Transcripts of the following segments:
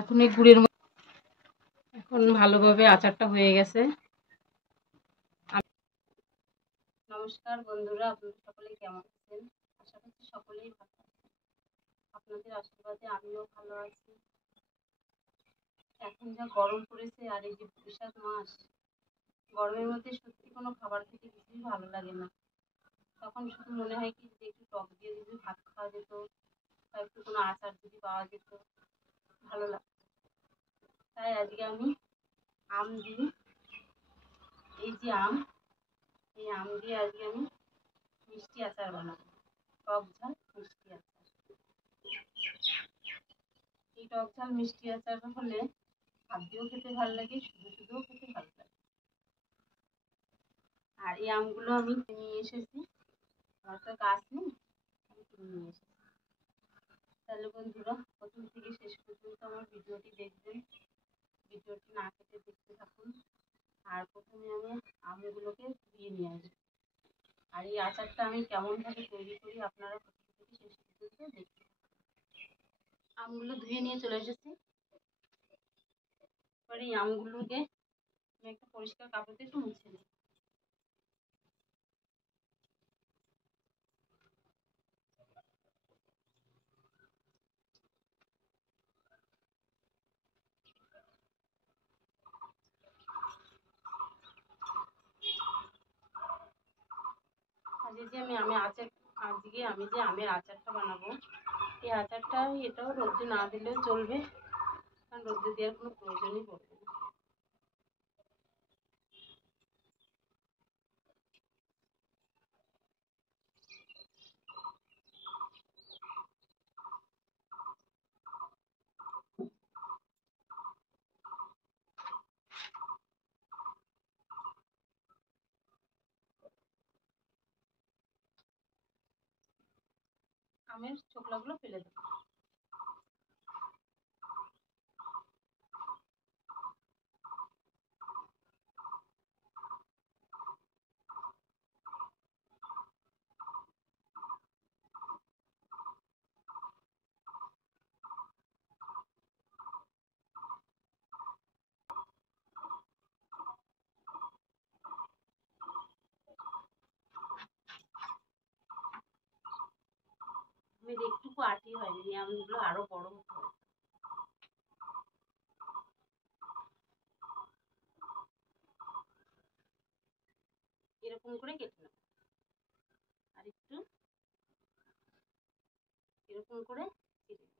এখন এই গুড়ের এখন ভালোভাবে আচারটা হয়ে গেছে। নমস্কার বন্ধুরা, আপনারা সকলে কেমন আছেন? আশা করছি সকলেই ভালো আছেন। আপনাদের আশীর্বাদে আমিও ভালো আছি। এখন যা গরম পড়েছে, আর এই যে বৈশাখ মাস, গরমের মধ্যে সত্যি কোনো খাবার খেতে কিছুই ভালো লাগে না। তখন শুধু মনে হয় কি যে একটু টক দিয়ে যদি ভাত খাওয়া যেত, বা একটু কোনো আচার যদি পাওয়া যেত, ভালো লাগতো। তাই আজকে আমি আম দিয়ে, এই যে এই আম দিয়ে আজকে আমি মিষ্টি আচার বানাবো। টক ঝাল মিষ্টি আচার। এই টক ঝাল মিষ্টি আচার হলে ভাত দিয়েও খেতে ভালো লাগে, শুধুও খেতে ভালো লাগে। আর এই আমগুলো আমি নিয়ে এসেছি, আমার তো গাছ নেই, আমি কিনে নিয়ে এসেছি। তাহলে বন্ধুরা প্রথম থেকে শেষ পর্যন্ত আমার ভিডিওটি দেখবেন, ভিডিওটি না কেটে দেখতে থাকুন। আর প্রথমে আমি আমগুলোকে ধুয়ে নিয়ে আসবো। আর এই আচারটা আমি কেমনভাবে তৈরি করি আপনারা প্রথম থেকে শেষ পর্যন্ত দেখতে থাকুন। আমগুলো ধুয়ে নিয়ে চলে এসেছি। এবার এই আমগুলোকে আমি একটা পরিষ্কার কাপড়ে একটু মুছে নিই। আজকে আমি যে আমের আচারটা বানাবো, এই আচারটা এটাও রোদে না দিলেও চলবে, কারণ রোদে দেওয়ার কোনো প্রয়োজনই পড়বে না। আমের ছোকলাগুলো ফেলে দেবো। আমের একটুকু আটি হয়নি, আমগুলো আরো বড় হতে হবে। এরকম করে কেটে নেব, আর একটু এরকম করে কেটে নেব।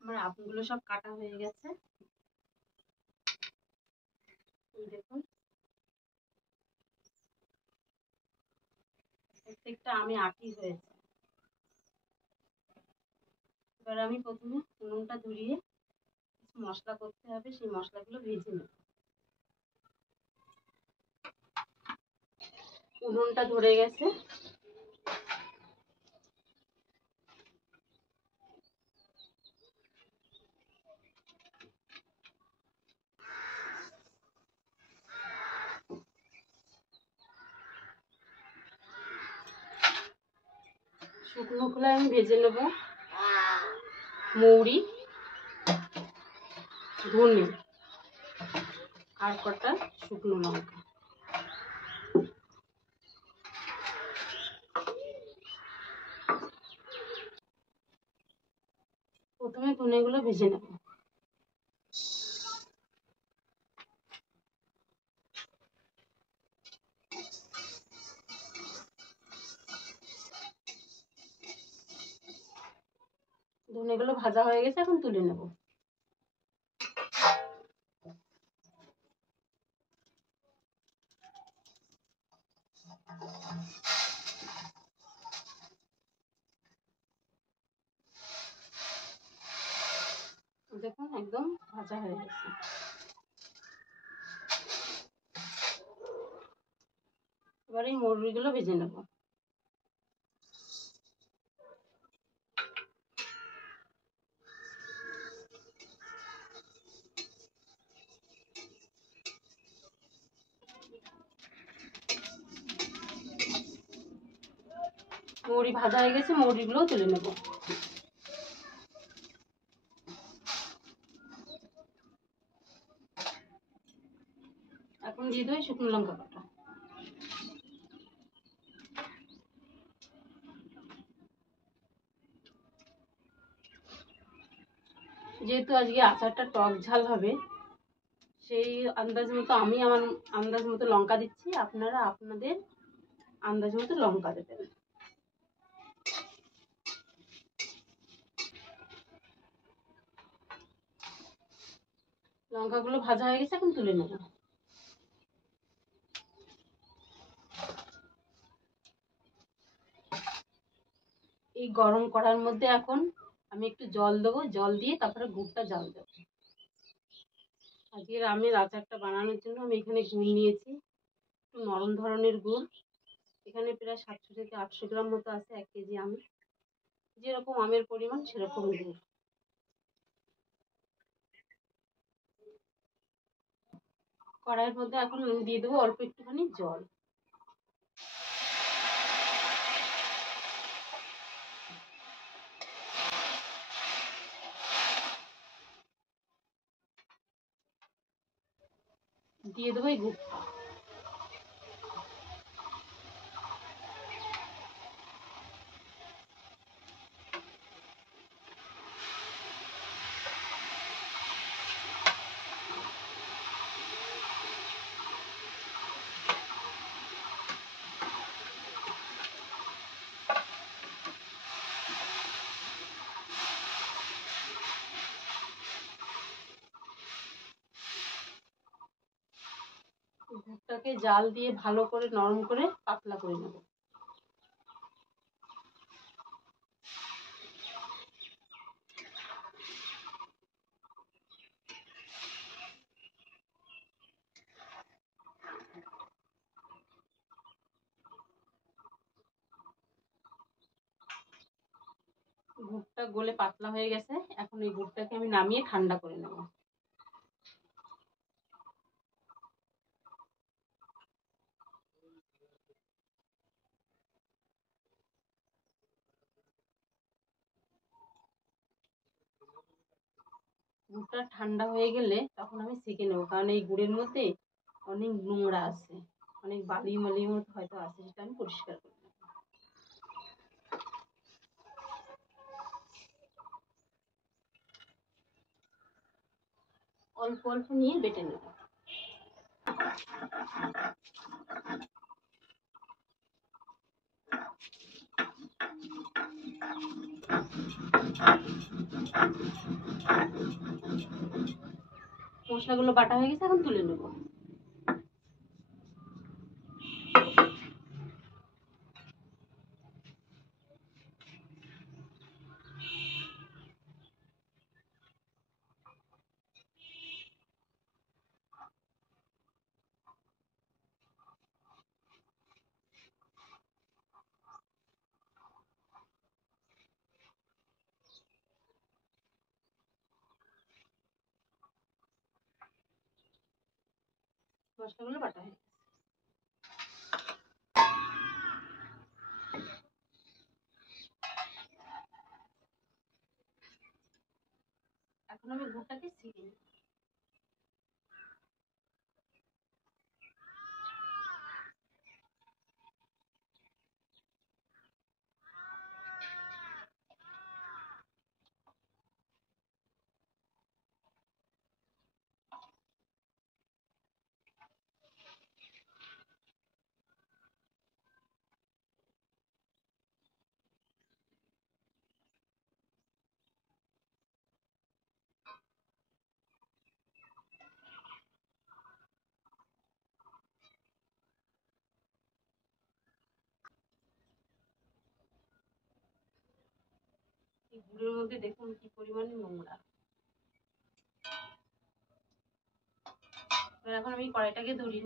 আমার আমগুলো সব কাটা হয়ে গেছে, এই দেখুন প্রত্যেকটা আমে আটি হয়েছে। এবার আমি প্রথমে উনুনটা ধরিয়ে কিছু মশলা করতে হবে, সেই মশলাগুলো ভেজে নেব। উনুনটা ধরে গেছে, শুকনো খোলায় আমি ভেজে নেব মৌরি, ধনে আর কটা শুকনো লঙ্কা। প্রথমে ধনেগুলো ভেজে নেব। ধনেগুলো ভাজা হয়ে গেছে, এখন তুলে নেব। দেখুন একদম ভাজা হয়ে গেছে। এবার এই মৌরিগুলো ভেজে নেব। মৌরি ভাজা হয়ে গেছে, মৌরিগুলোও তুলে নেব। এখন দিয়ে দেবো শুকনো লঙ্কা বাটা। যেহেতু আজকে আচারটা টক ঝাল হবে, সেই আন্দাজ মতো আমি আমার আন্দাজ মতো লঙ্কা দিচ্ছি, আপনারা আপনাদের আন্দাজ মতো লঙ্কা দেবেন। লঙ্কাগুলো ভাজা হয়ে গেছে, এখন তুলে নেব। এই গরম কড়ার মধ্যে এখন আমি একটু জল দেবো, জল দিয়ে তারপরে গুড়টা জাল দেবো। আজকের আমের আচারটা বানানোর জন্য আমি এখানে গুড় নিয়েছি, একটু নরম ধরনের গুড়। এখানে প্রায় 700 থেকে 800 গ্রাম মতো আছে 1 কেজি আমে। যেরকম আমের পরিমাণ সেরকম গুড়। কড়াইয়ের মধ্যে এখন আমি দিয়ে দেবো অল্প একটুখানি জল। দিয়ে দেবো এই গুড়টা। গুড়টাকে জাল দিয়ে ভালো করে নরম করে পাতলা করে নেব। গুড়টা গলে পাতলা হয়ে গেছে, এখন এই গুড়টাকে আমি নামিয়ে ঠান্ডা করে নেব। গুড়টা ঠান্ডা হয়ে গেলে তখন আমি সেঁকে নেবো, কারণ এই গুড়ের মধ্যে অনেক নোংরা আছে, অনেক বালি মালির মতো হয়তো আছে, সেটা আমি পরিষ্কার করে নেব। অল্প অল্প নিয়ে বেটে নেব। মশলাগুলো বাটা হয়ে গেছে, এখন তুলে নেব। মশলাগুলো বাটা হয়ে গেছে। এখন আমি গুড়টাকে ছেঁকে নেব। এই গুড়ের মধ্যে দেখুন কি পরিমাণে নোংরা। এখন আমি কড়াইটাকে ধুয়ে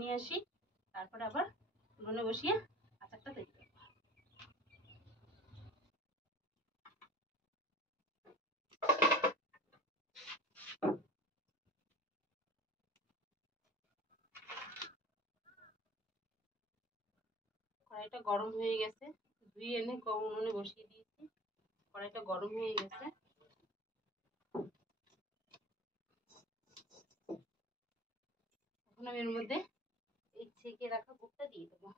নিয়ে আসি, তারপরে আবার উনুনে বসিয়ে আচারটা তৈরি করব। কড়াইটা গরম হয়ে গেছে, ধুয়ে এনে উনুনে বসিয়ে দিয়েছি। কড়াইটা গরম হয়ে গেছে। এখন আমি এর মধ্যে এই ছেঁকে রাখা গুড়টা দিয়ে দেবো।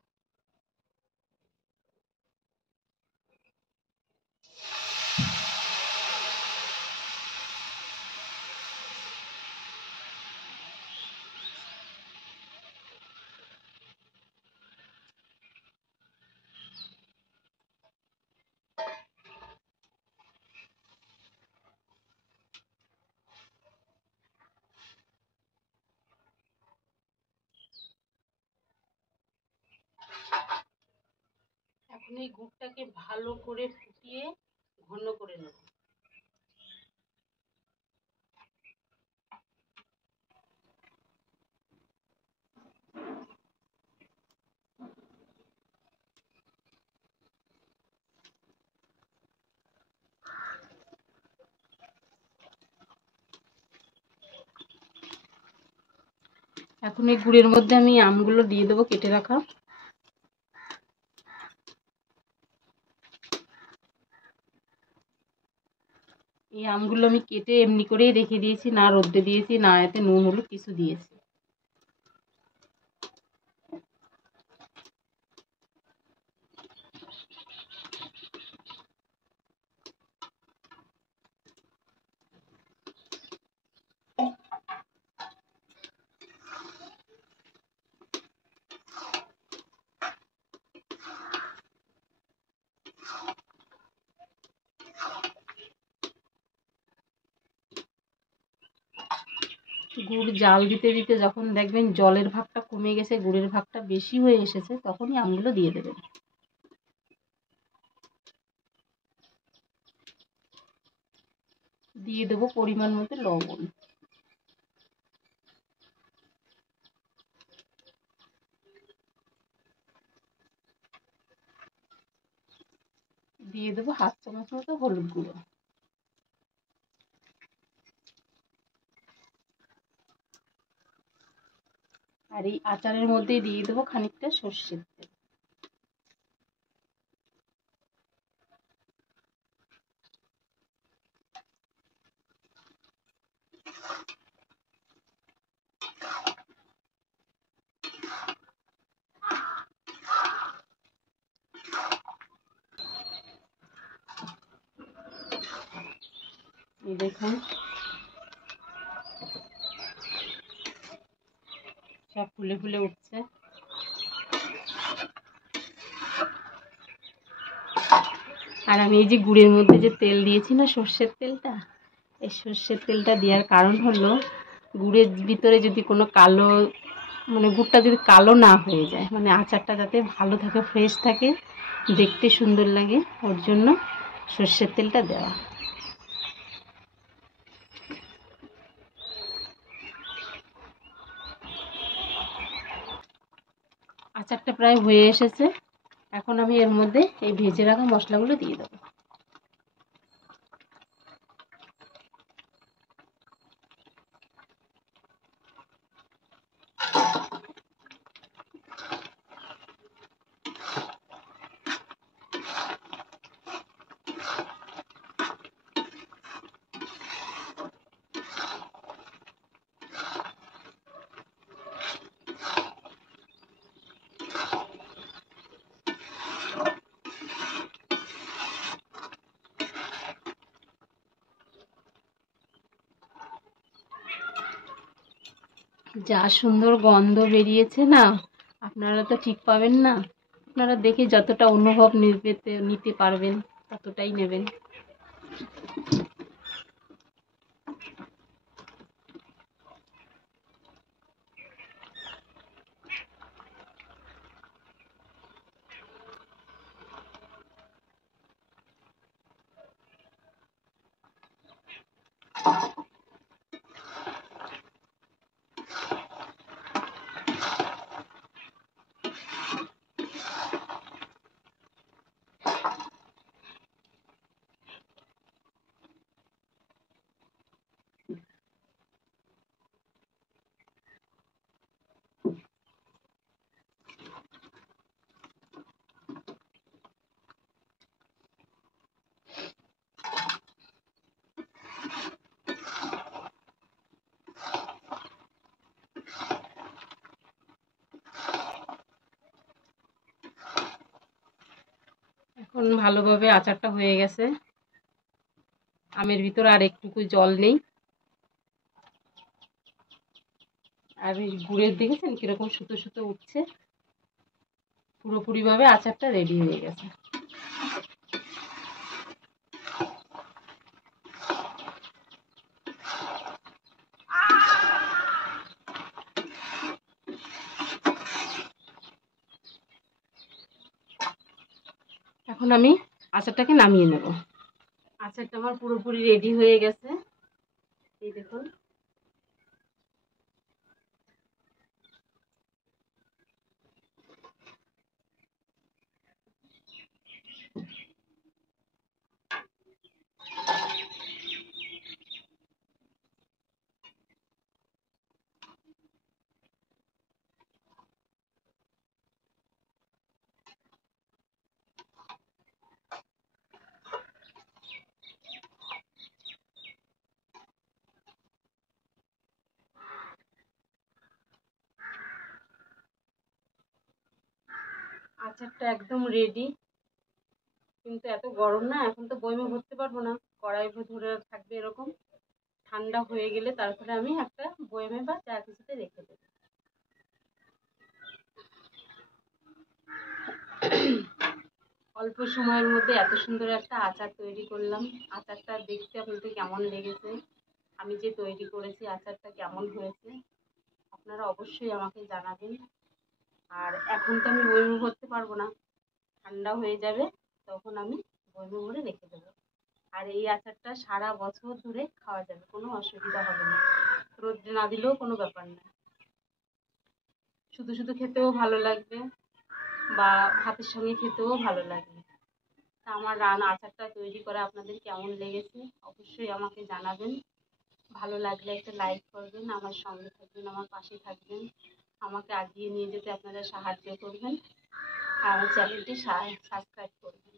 এখন এই গুড়টাকে ভালো করে ফুটিয়ে ঘন করে নেব। এখন এই গুড়ের মধ্যে আমি আমগুলো দিয়ে দেবো কেটে রাখা। এই আমগুলো আমি কেটে এমনি করেই রেখে দিয়েছি, না রোদে দিয়েছি, না এতে নুন হলুদ কিছু দিয়েছি। গুড় জাল দিতে দিতে যখন দেখবেন জলের ভাগটা কমে গেছে, গুড়ের ভাগটা বেশি হয়ে এসেছে, তখনই আমগুলো দিয়ে দেবেন। দিয়ে দেবো পরিমাণ মতো লবণ। দিয়ে দেবো 1/2 চামচ মতো হলুদ গুঁড়ো। আর এই আচারের মধ্যে দিয়ে দেবো খানিকটা সর্ষের তেল। এই দেখুন সব ফুলে ফুলে উঠছে। আর আমি এই যে গুড়ের মধ্যে যে তেল দিয়েছি না, সর্ষের তেলটা, এই সর্ষের তেলটা দেওয়ার কারণ হলো গুড়ের ভিতরে যদি কোনো কালো, মানে গুড়টা যদি কালো না হয়ে যায়, মানে আচারটা যাতে ভালো থাকে, ফ্রেশ থাকে, দেখতে সুন্দর লাগে, ওর জন্য সর্ষের তেলটা দেওয়া। আচারটা প্রায় হয়ে এসেছে। এখন আমি এর মধ্যে এই ভেজে রাখা মশলাগুলো দিয়ে দেবো। যা সুন্দর গন্ধ বেরিয়েছে না, আপনারা তো ঠিক পাবেন না। আপনারা দেখে যতটা অনুভব নিতে পারবেন ততটাই নেবেন। এখন ভালোভাবে আচারটা হয়ে গেছে, আমের ভিতরে আর একটুকু জল নেই। আর গুড়ের দেখেছেন কিরকম সুতো সুতো উঠছে, পুরোপুরিভাবে আচারটা রেডি হয়ে গেছে। এখন আমি আচারটাকে নামিয়ে নেব। আচারটা আমার পুরোপুরি রেডি হয়ে গেছে, এই দেখুন। আচারটা একদম রেডি, কিন্তু এত গরম না, এখন তো বয়মে ভরতে পারবো না, কড়াই ধরে থাকবে এরকম। ঠান্ডা হয়ে গেলে তারপরে আমি একটা বয়মে বা চা কিছুতে রেখে দেবো। অল্প সময়ের মধ্যে এত সুন্দর একটা আচার তৈরি করলাম। আচারটা দেখতে আপনাদের কেমন লেগেছে, আমি যে তৈরি করেছি আচারটা কেমন হয়েছে আপনারা অবশ্যই আমাকে জানাবেন। আর এখন তো আমি বয়মে ভরতে পারবো না, ঠান্ডা হয়ে যাবে তখন আমি বয়মে ভরে রেখে দেবো। আর এই আচারটা সারা বছর ধরে খাওয়া যাবে, কোনো অসুবিধা হবে না, রোদ্রে না দিলেও কোনো ব্যাপার না। শুধু শুধু খেতেও ভালো লাগবে বা ভাতের সঙ্গে খেতেও ভালো লাগবে। তা আমার আচারটা তৈরি করা আপনাদের কেমন লেগেছে অবশ্যই আমাকে জানাবেন। ভালো লাগলে একটা লাইক করবেন, আমার সঙ্গে থাকবেন, আমার পাশে থাকবেন, আমাকে এগিয়ে নিয়ে যেতে আপনারা সাহায্য করবেন, আর আমার চ্যানেলটি সাবস্ক্রাইব করবেন।